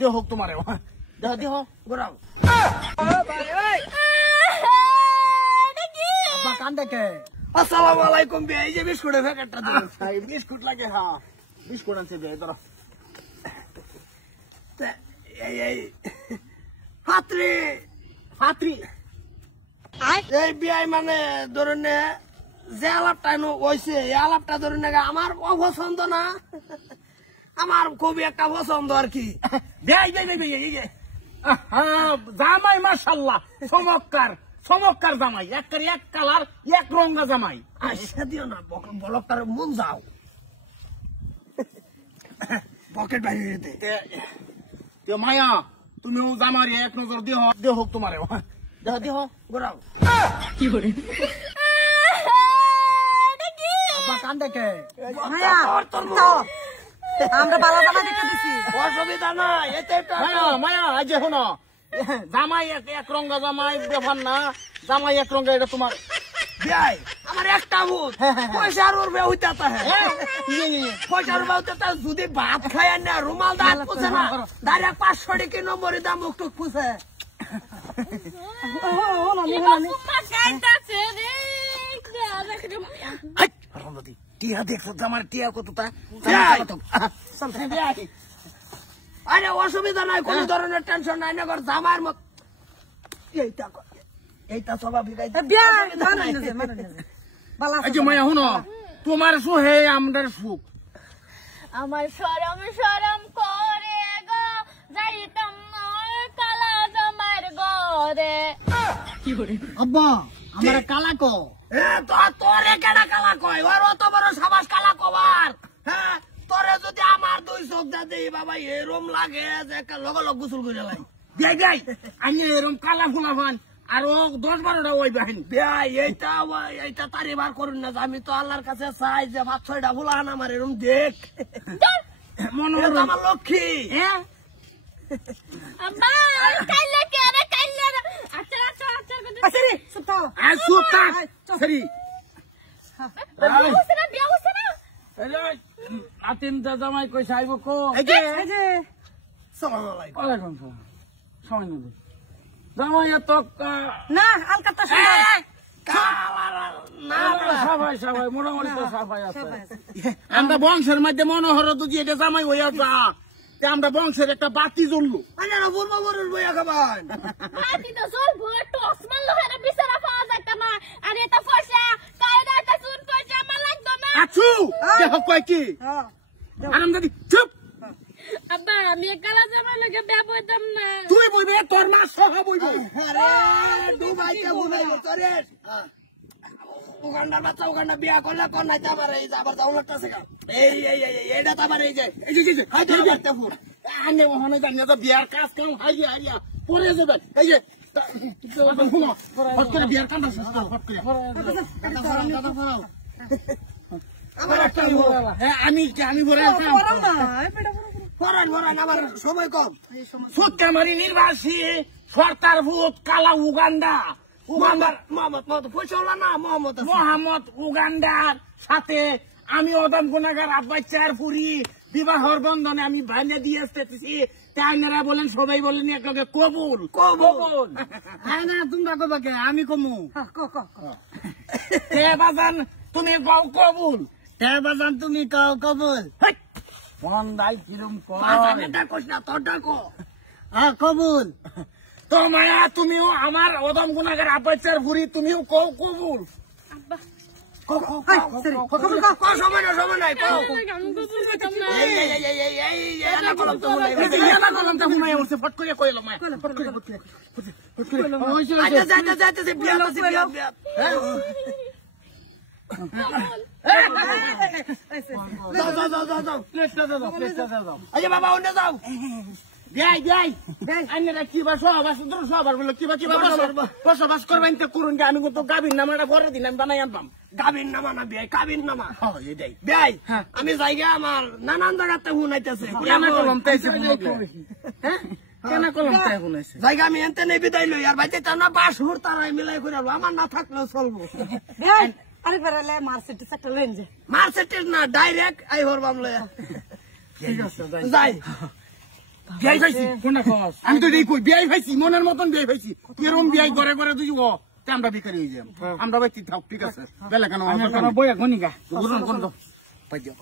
দেহ হোক তোমারে দেহ দেহ গোরাও কান দেখে আসসালামু আলাইকুম বে এই যে বিস্কুটের প্যাকেটটা দিন বিস্কুট লাগে হ্যাঁ বিস্কুট আনছে বে ধরো এই ফাত্রি ফাত্রি এই বিআই মানে ধরুন যে আলাপটা হয়েছে এই আলাপটা ধরুন আমার অপছন্দ না আমার খুবই একটা পছন্দ আর কি জামাই মাশাআল্লাহ চমৎকার চমৎকার জামাই এক কালার এক রঙা জামাই আচ্ছা দিও না বলকার মন যাও পকেট বাইরে দে মায়া তুমি জামারি এক নজর দেহ দেহ হোক তোমারে দেহ দেহ গোরাও কি করে কান দেখে আমরা বালা জামা দেখতে দিছি অসুবিধা নাই এতে মায়া আজ শোনো জামাই এক রঙা জামাই ব্যাপার না জামাই এক রঙা এটা তোমার ভাই আমার একটা ভূত পয়সার উড়বে হইতাতা হ্যাঁ পয়সার উড়বে হইতাতা যদি ভাত খায় না রুমাল দাঁত পুছে না ডাইরেক্ট 500 টাকা নম্বরে দাম মুখ পুছে টিয়া দেখছো আমার টিয়া কতটা আরে অসুবিধা নাই কোন ধরনের টেনশন নাই না জামার মত এইটা স্বাভাবিক মায়া শুনো তোমার সুখ হে আমার সুখ আমার শরম শরম করে গো যাইতাম কালা জামার ঘরে কি করে আব্বা আমার কালা কো তোরে কেডা কালা কয় ওর অত বড় সাবাস কালা কবার হ্যাঁ তোরে যদি আমার দুই চোখ দেই বাবা এরম লাগে যে লগ লগ গোসল করে লাই দেই দেই আমি এরম কালা ফুলা ফান আর ও 10-12টা ওই বাহিনী ভাই এইটা তারিবার করুন না আমি তো আল্লাহর কাছে চাই যে 5-6টা ফুলান আমার এরম দেখ মনে হয় আমার লক্ষ্মী হ্যাঁ আব্বা কাইলে কে রে কাইলে আচ্ছা আচ্ছা আচ্ছা সরি সুতা সুতা সরি বিয়া হইছে না আতিনটা জামাই কই আইব কো এই যে আসসালামু আলাইকুম ওয়ালাইকুম সালাম সময় নদী জামাই তো না আলকাতা সবাই মোটামুটি তো সবাই আছে আমরা বংশের মধ্যে মনোহর যদি এটা জামাই হইয়া যা আমরা বংশের একটা বাতি জ্বললো বলবো বলুন বইয়া খাবার বাতি তো জ্বলবো টস মারলো হেরে বিছানা পাওয়া যাইতা না আর এটা পয়সা কায়দা এটা চুন পয়সা আমার লাগতো না আছু দেখো কয় কি আরাম দাদি চুপ আব্বা আমি কালা জামাই লাগে বিয়া বইতাম না তুই বইবে তোর মা সহ বইবে আরে দুবাইতে বইবে তোরে উগান্ডার বাচ্চা উগান্ডা বিয়া করলে কোন নাই যাবার এই যাবার দাউলটা শেখা এই এইটা তাবার এই যে হাইতে একটা ফুট আনে ওখানে জানি তো বিয়ার কাজ কেউ হাইয়া হাইয়া পরে যাবে এই যে শুনো হট করে বিয়ার কাজ শেষ করো হট করে আমার একটা হ্যাঁ আমি ভরে ভরান আমার সময় কম সুতকামারি নির্বাসী সরকার ভূত কালা উগান্ডা মোহাম্মদ উগান্ডার সাথে আমি অদম গুনাগার আব্বাই চার পুরি বিবাহর বন্ধনে আমি ভাইনে দিয়ে আসতেছি তাইনারা বলেন সবাই বলেন একলগে কবুল কবুল হ্যাঁ না তোমরা কবা কে আমি কমু বাজান তুমি কও কবুল বাজান তুমি কও কবুল মন দাই কিরম কোস না তোর ডাকো কবুল তো মায়া তুমিও আমার অদম গুনাগার আব্বাচার ভুরি তুমিও কও কবুল বাবা অন্য যাও বসবাস করবেন তো করুন আমি তো গাভীর নামাটা ভরে দিন আমি বানাই আনবাম গাভীর নামা না বিয়াই কাবির নামা বিয়াই আমি জায়গা আমার নানান জায়গাতে শুনাইতেছে জায়গা আমি এনতে নেই বিদায় লই আর বাইতে তার না বাস হুর তারাই মিলাই করে আমার না থাকলেও চলবো আরে ফেরালে মার্সিডিজ একটা লেন যে মার্সিডিজ না ডাইরেক্ট আই হরবাম লয়া ঠিক আছে যাই বিয়াই পাইছি কোনটা কস আমি তো কই বিয়াই পাইছি মনের মতন বিয়াই পাইছি এরকম বিয়াই ঘরে ঘরে তুই আমরা বিকারি হয়ে যাম আমরা ভাই ঠিক আছে বেলা কেন বই এখন নিকা কোন পাই দিও